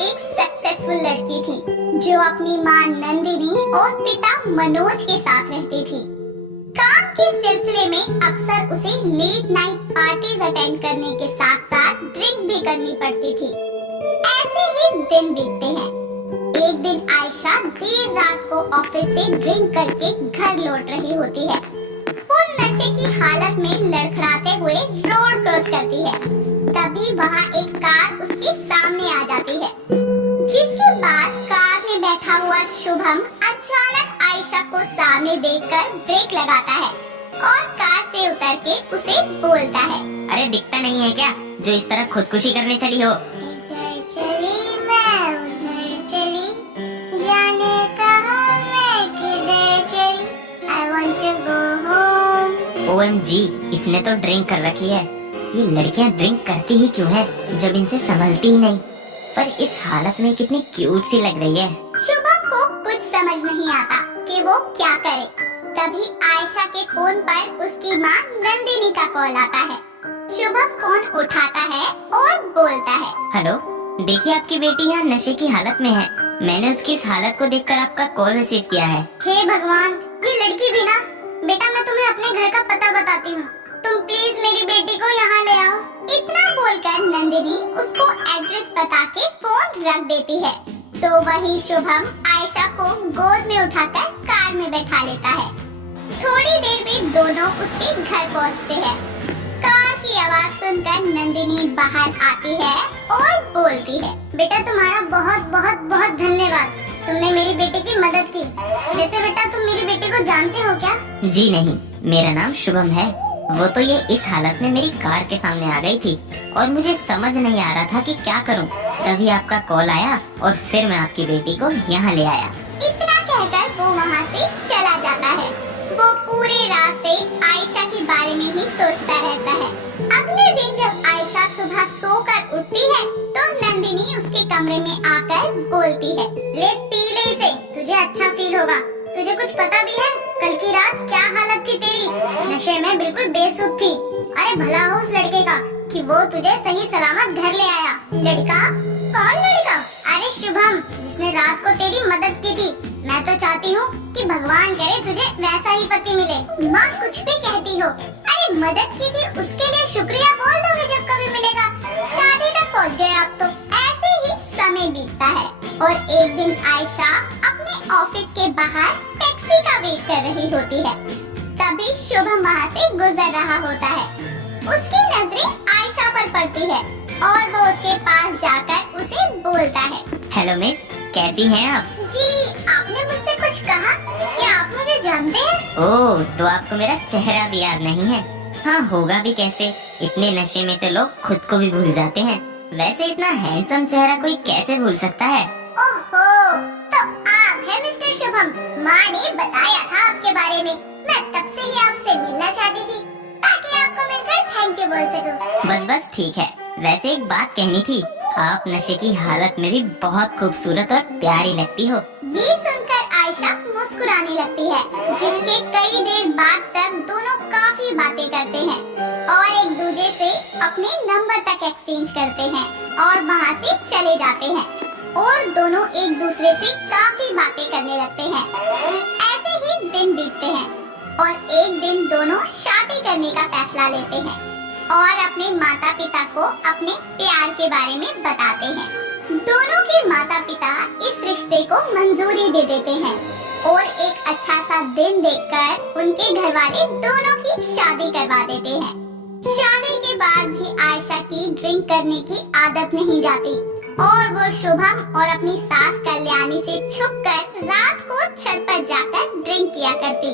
एक सक्सेसफुल लड़की थी जो अपनी माँ नंदिनी और पिता मनोज के साथ रहती थी। काम के सिलसिले में अक्सर उसे लेट नाइट पार्टीज अटेंड करने के साथ साथ ड्रिंक भी करनी पड़ती थी। ऐसे ही दिन बीतते हैं। एक दिन आयशा देर रात को ऑफिस से ड्रिंक करके घर लौट रही होती है। वो नशे की हालत में लड़खड़ाते हुए रोड क्रॉस करती है। तभी वहाँ एक कार उसके सामने आ जाती है, जिसके बाद कार में बैठा हुआ शुभम अचानक आयशा को सामने देखकर ब्रेक लगाता है और कार से उतर के उसे बोलता है, अरे दिखता नहीं है क्या जो इस तरह खुदकुशी करने चली हो? इधर चली मैं उधर चली, जाने कहाँ मैं किधर चली, I want to go home। OMG, इसने तो ड्रिंक कर रखी है। ये लड़कियां ड्रिंक करती ही क्यों है जब इनसे संभलती ही नहीं। पर इस हालत में कितनी क्यूट सी लग रही है। शुभम को कुछ समझ नहीं आता कि वो क्या करे। तभी आयशा के फोन पर उसकी माँ नंदिनी का कॉल आता है। शुभम फोन उठाता है और बोलता है, हेलो, देखिए आपकी बेटी यहाँ नशे की हालत में है। मैंने उसकी इस हालत को देखकर आपका कॉल रिसीव किया है। हे भगवान, ये लड़की भी ना। बेटा मैं तुम्हें अपने घर का पता बताती हूँ, तुम प्लीज मेरी बेटी को यहाँ ले आओ। इतना बोलकर नंदिनी उसको एड्रेस बता के फोन रख देती है। तो वही शुभम आयशा को गोद में उठाकर कार में बैठा लेता है। थोड़ी देर में दोनों उसके घर पहुँचते हैं। कार की आवाज सुनकर नंदिनी बाहर आती है और बोलती है, बेटा तुम्हारा बहुत बहुत बहुत धन्यवाद, तुमने मेरी बेटी की मदद की। वैसे बेटा तुम मेरी बेटी को जानते हो क्या? जी नहीं, मेरा नाम शुभम है। वो तो ये इस हालत में मेरी कार के सामने आ गई थी और मुझे समझ नहीं आ रहा था कि क्या करूं। तभी आपका कॉल आया और फिर मैं आपकी बेटी को यहाँ ले आया। इतना कहकर वो वहाँ से चला जाता है। वो पूरे रास्ते आयशा के बारे में ही सोचता रहता है। अगले दिन जब आयशा सुबह सोकर उठती है तो नंदिनी उसके कमरे में आकर बोलती है, ले पी ले इसे, तुझे अच्छा फील होगा। तुझे कुछ पता भी है कल की रात क्या हालत थी तेरी? नशे में बिल्कुल बेसुध थी। अरे भला हो उस लड़के का कि वो तुझे सही सलामत घर ले आया। लड़का? कौन लड़का? अरे शुभम, जिसने रात को तेरी मदद की थी। मैं तो चाहती हूँ कि भगवान करे तुझे वैसा ही पति मिले। माँ कुछ भी कहती हो, अरे मदद की थी उसके लिए शुक्रिया बोल दोगे जब कभी मिलेगा। शादी तक पहुँच गए आप तो। ऐसे ही समय बीतता है और एक दिन आयशा अपने ऑफिस के बाहर टैक्सी का वेट कर रही होती है। तभी शुभम वहाँ से गुजर रहा होता है। उसकी नजरें आयशा पर पड़ती है और वो उसके पास जाकर उसे बोलता है, हेलो मिस, कैसी हैं आप? जी आपने मुझसे कुछ कहा? क्या आप मुझे जानते हैं? ओह, तो आपको मेरा चेहरा भी याद नहीं है? हाँ, होगा भी कैसे, इतने नशे में तो लोग खुद को भी भूल जाते हैं। वैसे इतना हैंडसम चेहरा कोई कैसे भूल सकता है? ओहो, तो आप हैं मिस्टर शुभम। माँ ने बताया था आपके बारे में। मैं तब से ही आपसे मिलना चाहती थी ताकि आपको मिलकर थैंक यू बोल सकूं। बस ठीक है। वैसे एक बात कहनी थी, आप नशे की हालत में भी बहुत खूबसूरत और प्यारी लगती हो। ये सुनकर आयशा मुस्कुराने लगती है, जिसके कई देर बाद तक दोनों काफी बातें करते हैं और एक दूसरे से अपने नंबर तक एक्सचेंज करते हैं और वहाँ से चले जाते हैं और दोनों एक दूसरे से काफी बातें करने लगते हैं। ऐसे ही दिन बीतते हैं और एक दिन दोनों शादी करने का फैसला लेते हैं और अपने माता पिता को अपने प्यार के बारे में बताते हैं। दोनों के माता पिता इस रिश्ते को मंजूरी दे देते हैं और एक अच्छा सा दिन देखकर उनके घर वाले दोनों की शादी करवा देते हैं। शादी के बाद भी आयशा की ड्रिंक करने की आदत नहीं जाती और वो शुभम और अपनी सास कल्याणी से छुपकर रात को छत पर जाकर ड्रिंक किया करती।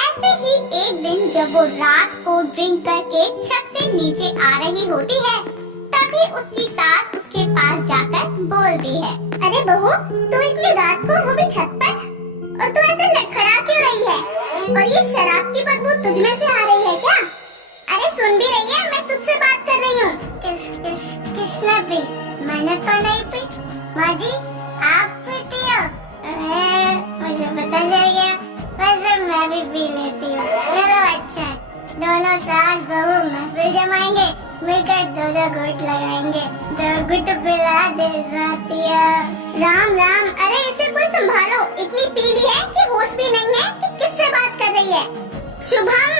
ऐसे ही एक दिन जब वो रात को ड्रिंक करके छत से नीचे आ रही होती है, तभी उसकी सास उसके पास जाकर बोलती है, अरे बहू, तू इतनी रात को वो भी छत पर, और तू ऐसे लड़खड़ा क्यों रही है? और ये शराब की बदबू तुझ में से आ रही है क्या? अरे सुन भी रही है, मैं तुझसे बात कर रही हूँ। किसने पी? मैंने तो नहीं पी। माँ जी, आप पीती हो? मुझे पता चल गया। वैसे मैं भी पी लेती हूँ। चलो अच्छा है, दोनों सास बहू महफिल जमाएंगे मिलकर दो घुट लगाएंगे, दो घुट पिला दे साथिया। राम राम, अरे इसे कोई संभालो, इतनी पी ली है कि होश भी नहीं है कि किससे बात कर रही है। शुभम,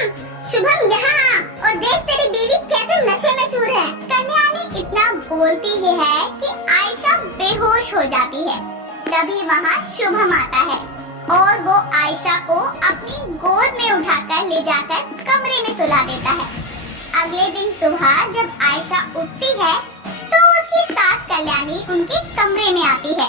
शुभम यहाँ और देख तेरी बीवी कैसे नशे में चूर है। कल्याणी इतना बोलती ही है कि आयशा बेहोश हो जाती है। तभी वहाँ शुभम आता है और वो आयशा को अपनी गोद में उठाकर ले जाकर कमरे में सुला देता है। अगले दिन सुबह जब आयशा उठती है तो उसकी सास कल्याणी उनके कमरे में आती है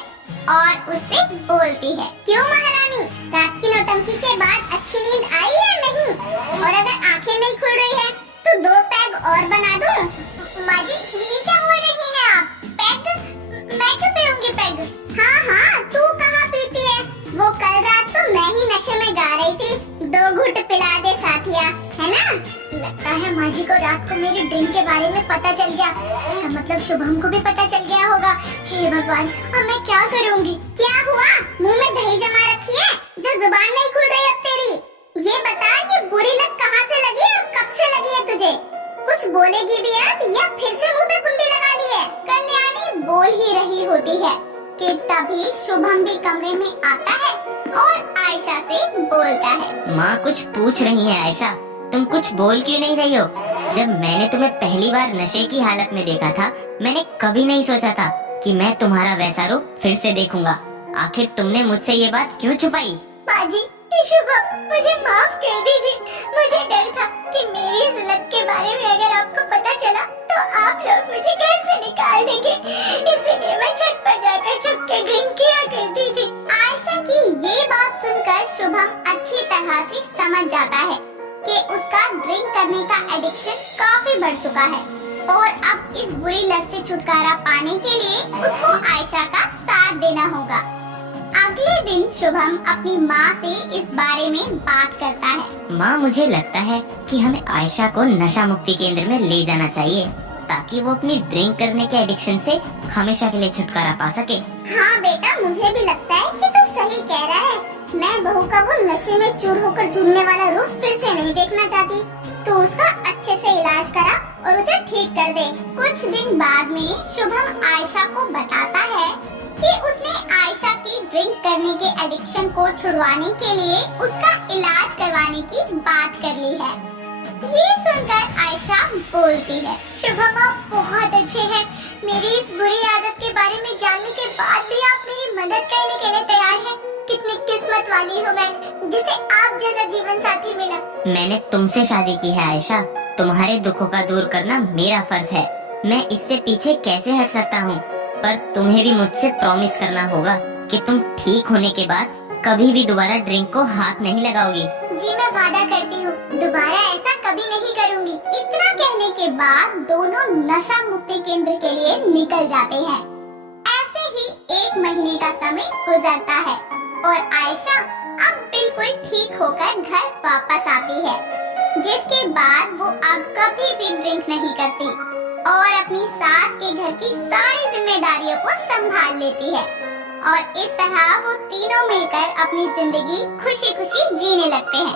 और उससे बोलती है, क्यों महारानी, रात की नौटंकी के बाद अच्छी नींद आई या नहीं? और अगर आंखें नहीं खुल रही है तो 2 पैग और बना दूं? माँ जी, ये क्या बोल रही हैं आप? पैग? मैं क्यों पीऊंगी पैग? हाँ हाँ, तू कहाँ पीती है? वो कल रात तो मैं ही नशे में गा रही थी, 2 घुट पिला दे साथिया, है ना? लगता है माँ जी को रात को मेरी ड्रिंक के बारे में पता चल गया। इसका मतलब शुभम को भी पता चल गया होगा। हे भगवान, अब मैं क्या करूँगी? क्या हुआ? मुंह में दही जमा रखी है जो जुबान नहीं खुल रही अब तेरी? ये बता, ये बुरी लत कहाँ से लगी और कब से लगी है तुझे? कुछ बोलेगी भी अब या फिर से मुंह पे कुंडी लगा ली है? कल्याणी बोल ही रही होती है कि तभी शुभम भी कमरे में आता है और आयशा से बोलता है, माँ कुछ पूछ रही है आयशा, तुम कुछ बोल क्यों नहीं रही हो? जब मैंने तुम्हें पहली बार नशे की हालत में देखा था, मैंने कभी नहीं सोचा था कि मैं तुम्हारा वैसा रूप फिर से देखूंगा। आखिर तुमने मुझसे ये बात क्यों छुपाई? बाजी, शुभम, मुझे माफ कर दीजिए। मुझे डर था कि मेरी इस लत के बारे में अगर आपको पता चला तो आप लोग मुझे घर से निकाल देंगे, इसीलिए मैं छत पर जाकर छुप के ड्रिंक किया करती थी। आयशा की ये बात सुनकर शुभम अच्छी तरह से समझ जाता है कि उसका ड्रिंक करने का एडिक्शन काफी बढ़ चुका है और अब इस बुरी लत से छुटकारा पाने के लिए उसको आयशा का साथ देना होगा। अगले दिन शुभम अपनी माँ से इस बारे में बात करता है। माँ, मुझे लगता है कि हमें आयशा को नशा मुक्ति केंद्र में ले जाना चाहिए ताकि वो अपनी ड्रिंक करने के एडिक्शन से हमेशा के लिए छुटकारा पा सके। हाँ बेटा, मुझे भी लगता है कि तू सही कह रहा है। मैं बहू का वो नशे में चूर होकर झूमने वाला रूप फिर से नहीं देखना चाहती। तू उसका अच्छे से इलाज करा और उसे ठीक कर दे। कुछ दिन बाद में शुभम आयशा को बताता है कि उसने आयशा की ड्रिंक करने के एडिक्शन को छुड़वाने के लिए उसका इलाज करवाने की बात कर ली है। ये सुनकर आयशा बोलती है, शुभम आप बहुत अच्छे हैं। मेरी इस बुरी आदत के बारे में जानने के बाद भी आप मेरी मदद करने के लिए तैयार हैं। कितनी किस्मत वाली हूँ मैं, जिसे आप जैसा जीवन साथी मिला। मैंने तुमसे शादी की है आयशा, तुम्हारे दुखों का दूर करना मेरा फर्ज है। मैं इससे पीछे कैसे हट सकता हूँ? पर तुम्हें भी मुझसे प्रॉमिस करना होगा कि तुम ठीक होने के बाद कभी भी दोबारा ड्रिंक को हाथ नहीं लगाओगी। जी मैं वादा करती हूँ, दोबारा ऐसा कभी नहीं करूँगी। इतना कहने के बाद दोनों नशा मुक्ति केंद्र के लिए निकल जाते हैं। ऐसे ही 1 महीने का समय गुजरता है और आयशा अब बिल्कुल ठीक होकर घर वापस आती है, जिसके बाद वो अब कभी भी ड्रिंक नहीं करती और अपनी सास के घर की सारी जिम्मेदारियों को संभाल लेती है और इस तरह वो तीनों मिलकर अपनी जिंदगी खुशी खुशी जीने लगते हैं।